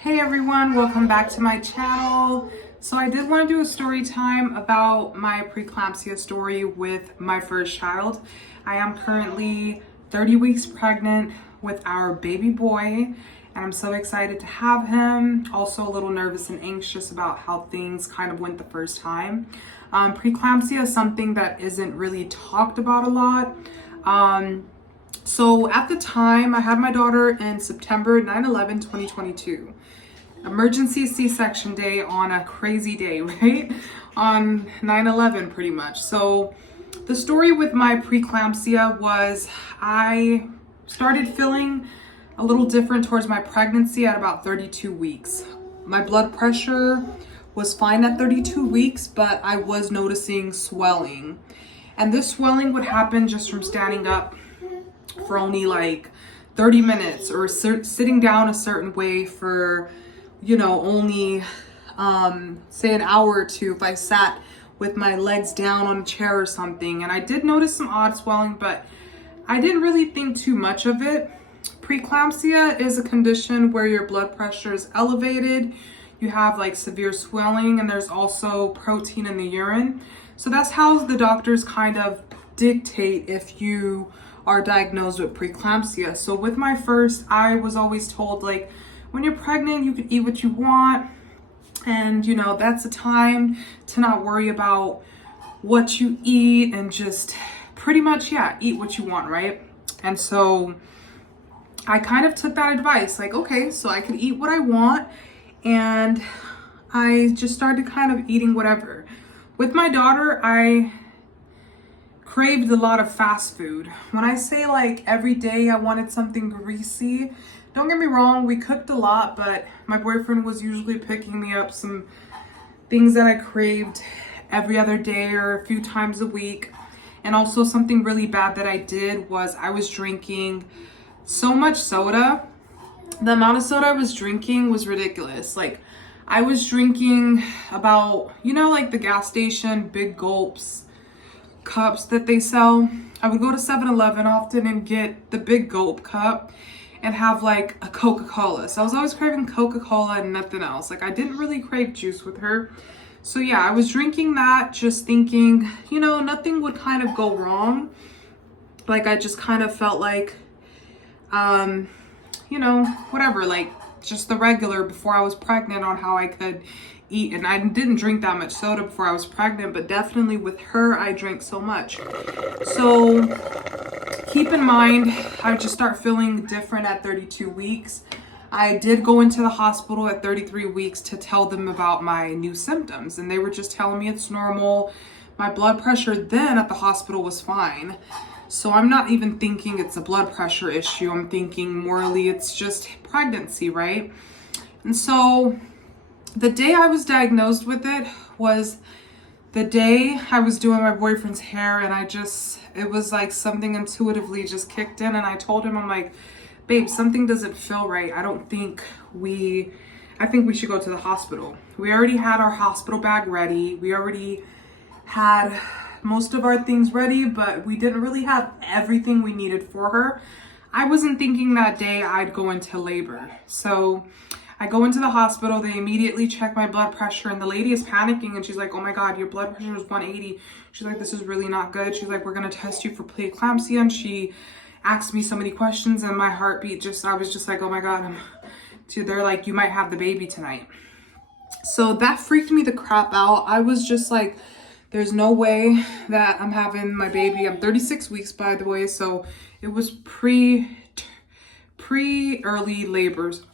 Hey everyone, welcome back to my channel. So I did want to do a story time about my preeclampsia story with my first child. I am currently 30 weeks pregnant with our baby boy, and I'm so excited to have him. Also a little nervous and anxious about how things kind of went the first time. Preeclampsia is something that isn't really talked about a lot. So at the time, I had my daughter in September 9/11/2022. Emergency C-section day on a crazy day, right? On 9/11 pretty much. So the story with my preeclampsia was I started feeling a little different towards my pregnancy at about 32 weeks. My blood pressure was fine at 32 weeks, but I was noticing swelling. And this swelling would happen just from standing up for only like 30 minutes or sitting down a certain way for, only say an hour or two if I sat with my legs down on a chair or something. And I did notice some odd swelling, but I didn't really think too much of it. Preeclampsia is a condition where your blood pressure is elevated. You have like severe swelling, and there's also protein in the urine. So that's how the doctors kind of dictate if you are diagnosed with preeclampsia. So with my first, I was always told, like, when you're pregnant, you can eat what you want. And, that's a time to not worry about what you eat and just pretty much, eat what you want, right? And so I kind of took that advice, like, okay, so I can eat what I want. And I just started kind of eating whatever. With my daughter, I craved a lot of fast food. When I say like every day I wanted something greasy, don't get me wrong, we cooked a lot, but my boyfriend was usually picking me up some things that I craved every other day or a few times a week. And also something really bad that I did was I was drinking so much soda. The amount of soda I was drinking was ridiculous. Like, I was drinking about, like the gas station, big gulps, cups that they sell. I would go to 7-Eleven often and get the big gulp cup and have like a Coca-Cola. So I was always craving Coca-Cola and nothing else. Like, I didn't really crave juice with her. So yeah, I was drinking that, just thinking, nothing would kind of go wrong. Like, I just kind of felt like, whatever, like just the regular before I was pregnant on how I could eat. And I didn't drink that much soda before I was pregnant, but definitely with her, I drank so much. So keep in mind, I just start feeling different at 32 weeks. I did go into the hospital at 33 weeks to tell them about my new symptoms, and they were just telling me it's normal. My blood pressure then at the hospital was fine. So I'm not even thinking it's a blood pressure issue. I'm thinking morally it's just pregnancy, right? And so the day I was diagnosed with it was the day I was doing my boyfriend's hair, and it was like something intuitively just kicked in, and I told him, I'm like, babe, something doesn't feel right. I think we should go to the hospital. We already had our hospital bag ready. We already had most of our things ready, but we didn't really have everything we needed for her. I wasn't thinking that day I'd go into labor. So I go into the hospital, they immediately check my blood pressure, and the lady is panicking, and she's like, oh my God, your blood pressure is 180. She's like, this is really not good. She's like, we're gonna test you for preeclampsia. And she asked me so many questions, and my heartbeat I was just like, oh my God. They're like, you might have the baby tonight. So that freaked me the crap out. I was just like, there's no way that I'm having my baby. I'm 36 weeks, by the way. So it was pre-early labors.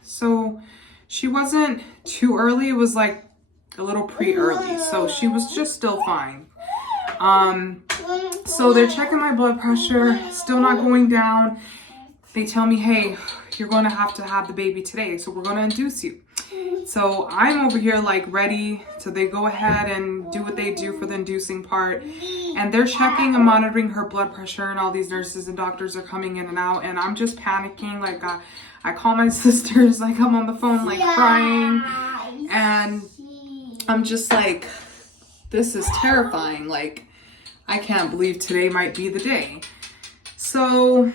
So she wasn't too early. It was like a little pre-early. So she was just still fine. So they're checking my blood pressure, still not going down. They tell me, hey, you're going to have the baby today. So we're going to induce you. So I'm over here like ready. So they go ahead and do what they do for the inducing part. And they're checking and monitoring her blood pressure, and all these nurses and doctors are coming in and out. And I'm just panicking. Like, I call my sisters, like I'm on the phone, like crying. And I'm just like, this is terrifying. Like, I can't believe today might be the day. So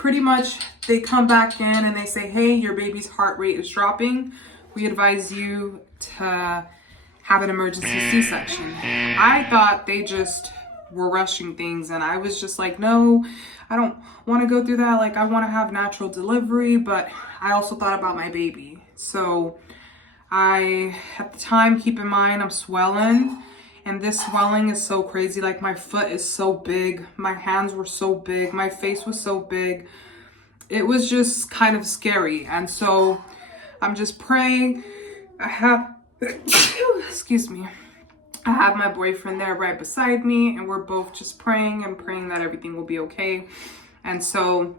pretty much they come back in and they say, hey, your baby's heart rate is dropping. We advise you to have an emergency C-section. I thought they just were rushing things, and I was just like, no, I don't want to go through that. Like, I want to have natural delivery, but I also thought about my baby. So at the time, keep in mind, I'm swelling, and this swelling is so crazy. Like, my foot is so big, my hands were so big, my face was so big. It was just kind of scary. And so I'm just praying. I have excuse me, I have my boyfriend there right beside me, and we're both just praying and praying that everything will be okay. And so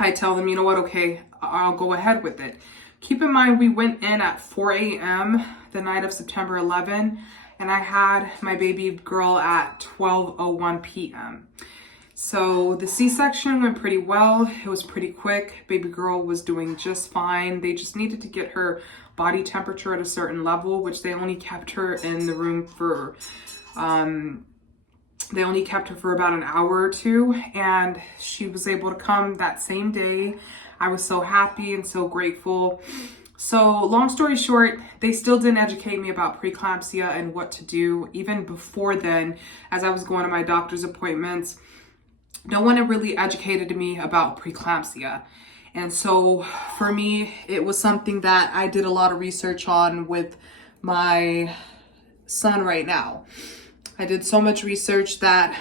I tell them, you know what, okay, I'll go ahead with it. Keep in mind, we went in at 4 a.m. the night of September 11, and I had my baby girl at 12:01 p.m. So the C-section went pretty well. It was pretty quick. Baby girl was doing just fine. They just needed to get her body temperature at a certain level, which they only kept her in the room for, about an hour or two, and she was able to come that same day. I was so happy and so grateful. So long story short, they still didn't educate me about preeclampsia and what to do. Even before then, as I was going to my doctor's appointments, no one had really educated me about preeclampsia. And so for me, it was something that I did a lot of research on with my son right now. I did so much research that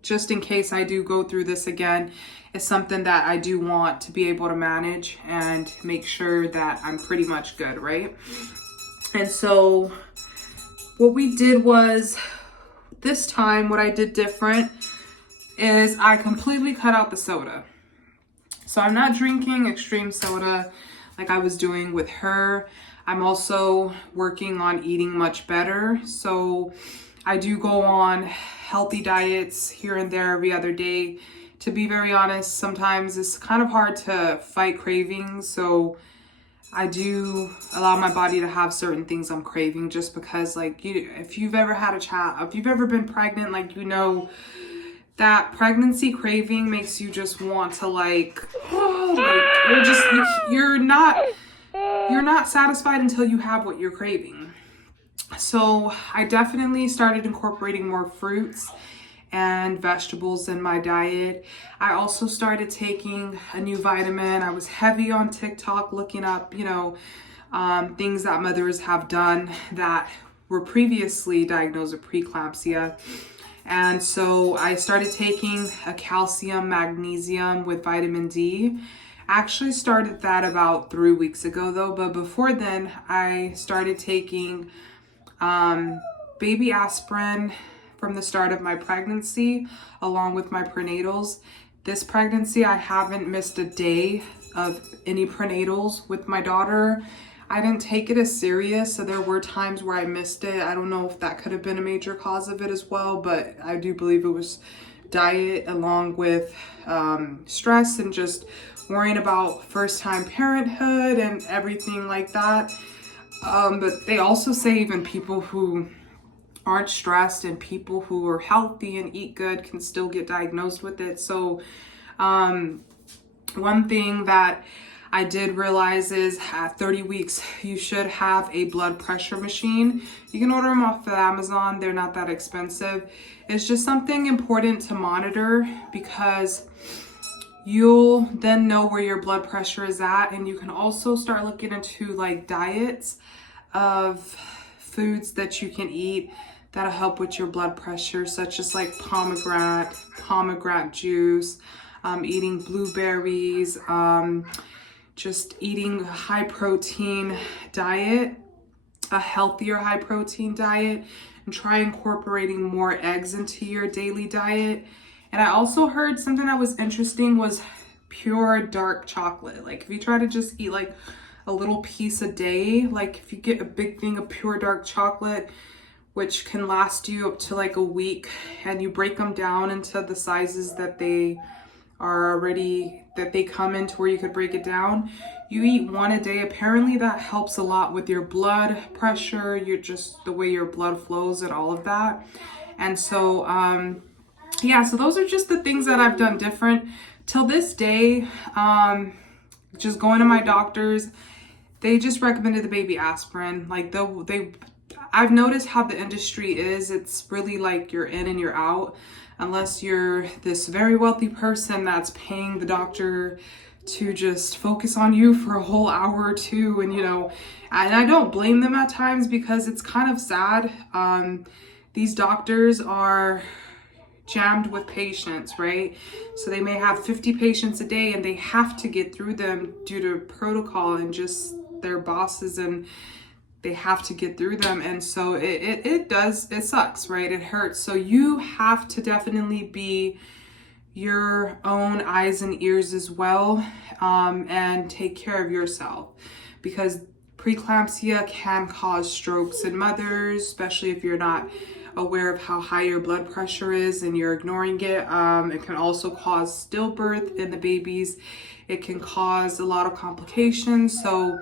just in case I do go through this again, it's something that I do want to be able to manage and make sure that I'm pretty much good, right? And so what we did was, this time what I did different is I completely cut out the soda. So I'm not drinking extreme soda like I was doing with her. I'm also working on eating much better. So I do go on healthy diets here and there every other day. To be very honest, sometimes it's kind of hard to fight cravings. So I do allow my body to have certain things I'm craving, just because, like, if you've ever had a child, if you've ever been pregnant, like, you know, that pregnancy craving makes you just want to, like, you're not satisfied until you have what you're craving. So I definitely started incorporating more fruits and vegetables in my diet. I also started taking a new vitamin. I was heavy on TikTok looking up, things that mothers have done that were previously diagnosed with preeclampsia. And so I started taking a calcium, magnesium with vitamin D. I actually started that about 3 weeks ago though, but before then I started taking baby aspirin from the start of my pregnancy, along with my prenatals. This pregnancy, I haven't missed a day of any prenatals with my daughter. I didn't take it as serious, so there were times where I missed it. I don't know if that could have been a major cause of it as well, but I do believe it was diet along with stress and just worrying about first-time parenthood and everything like that. But they also say even people who aren't stressed and people who are healthy and eat good can still get diagnosed with it. So one thing that I did realize is at 30 weeks, you should have a blood pressure machine. You can order them off of Amazon. They're not that expensive. It's just something important to monitor, because you'll then know where your blood pressure is at. And you can also start looking into like diets of foods that you can eat that'll help with your blood pressure, such as like pomegranate juice, eating blueberries, just eating a high protein diet, a healthier high protein diet, and try incorporating more eggs into your daily diet. And I also heard something that was interesting was pure dark chocolate. Like if you try to just eat like a little piece a day, like if you get a big thing of pure dark chocolate, which can last you up to like a week, and you break them down into the sizes that they come into where you could break it down. You eat one a day. Apparently that helps a lot with your blood pressure, just the way your blood flows and all of that. And so, so those are just the things that I've done different till this day, just going to my doctors, they just recommended the baby aspirin. Like I've noticed how the industry is. It's really like you're in and you're out, unless you're this very wealthy person that's paying the doctor to just focus on you for a whole hour or two. And and I don't blame them at times, because it's kind of sad. These doctors are jammed with patients, right? So they may have 50 patients a day, and they have to get through them due to protocol and just their bosses, and they have to get through them. And so it sucks, right? It hurts. So you have to definitely be your own eyes and ears as well, and take care of yourself, because preeclampsia can cause strokes in mothers, especially if you're not aware of how high your blood pressure is and you're ignoring it. It can also cause stillbirth in the babies. It can cause a lot of complications. So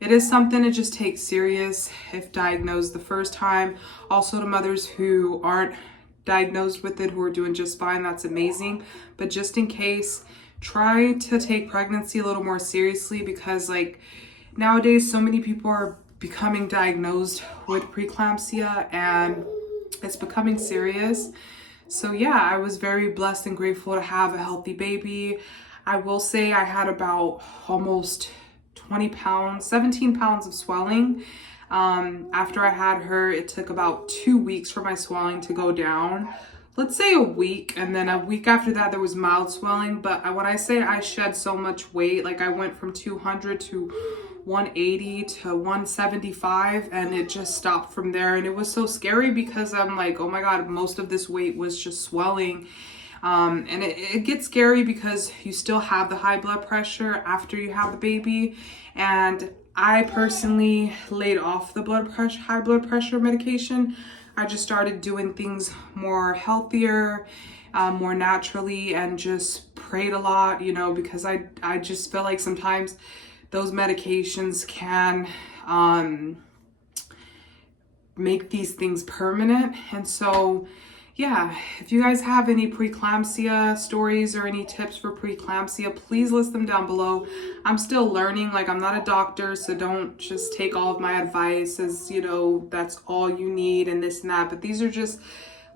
it is something to just take serious if diagnosed the first time. Also, to mothers who aren't diagnosed with it, who are doing just fine, that's amazing. But just in case, try to take pregnancy a little more seriously, because like nowadays so many people are becoming diagnosed with preeclampsia, and it's becoming serious. So yeah, I was very blessed and grateful to have a healthy baby. I will say I had about almost 20 pounds, 17 pounds of swelling. After I had her, it took about 2 weeks for my swelling to go down. Let's say a week, and then a week after that there was mild swelling. But when I say I shed so much weight, like I went from 200 to 180 to 175, and it just stopped from there. And it was so scary, because I'm like, oh my God, most of this weight was just swelling. And it gets scary because you still have the high blood pressure after you have the baby. And I personally laid off the high blood pressure medication. I just started doing things more healthier, more naturally, and just prayed a lot, because I just feel like sometimes those medications can make these things permanent. And so yeah, if you guys have any preeclampsia stories or any tips for preeclampsia, please list them down below. I'm still learning. Like, I'm not a doctor, so don't just take all of my advice as, that's all you need and this and that. But these are just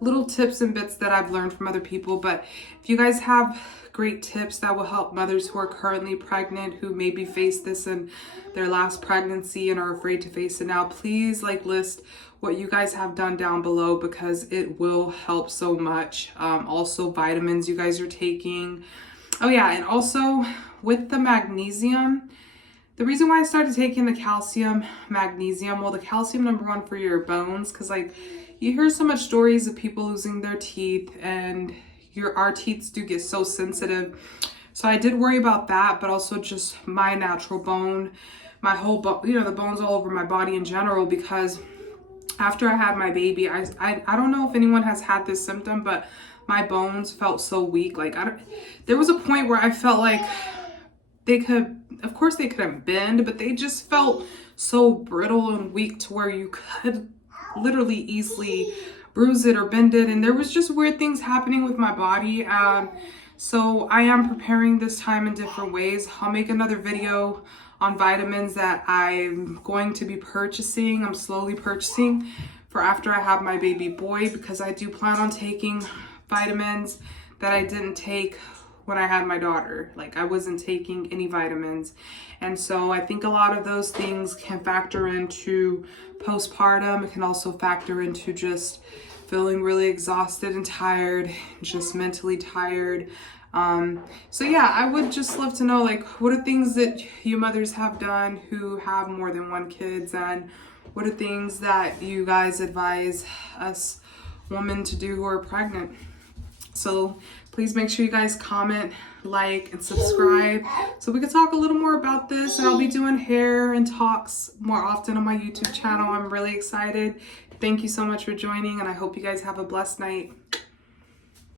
little tips and bits that I've learned from other people. But if you guys have great tips that will help mothers who are currently pregnant, who maybe faced this in their last pregnancy and are afraid to face it now, please list what you guys have done down below, because it will help so much. Also vitamins you guys are taking. Oh yeah, and also with the magnesium, the reason why I started taking the calcium, magnesium, well, the calcium, number one, for your bones, because you hear so much stories of people losing their teeth, and our teeth do get so sensitive. So I did worry about that, but also just my natural bone, my whole bone, the bones all over my body in general, because after I had my baby, I don't know if anyone has had this symptom, but my bones felt so weak. There was a point where I felt like of course they couldn't bend, but they just felt so brittle and weak to where you could literally easily bruise it or bend it. And there was just weird things happening with my body. So I am preparing this time in different ways. I'll make another video on vitamins that I'm going to be purchasing. I'm slowly purchasing for after I have my baby boy, because I do plan on taking vitamins that I didn't take when I had my daughter. I wasn't taking any vitamins. And so I think a lot of those things can factor into postpartum. It can also factor into just feeling really exhausted and tired, just mentally tired. So yeah, I would just love to know, what are things that you mothers have done who have more than one kids, and what are things that you guys advise us women to do who are pregnant? So please make sure you guys comment, like, and subscribe so we can talk a little more about this. And I'll be doing hair and talks more often on my YouTube channel. I'm really excited. Thank you so much for joining, and I hope you guys have a blessed night.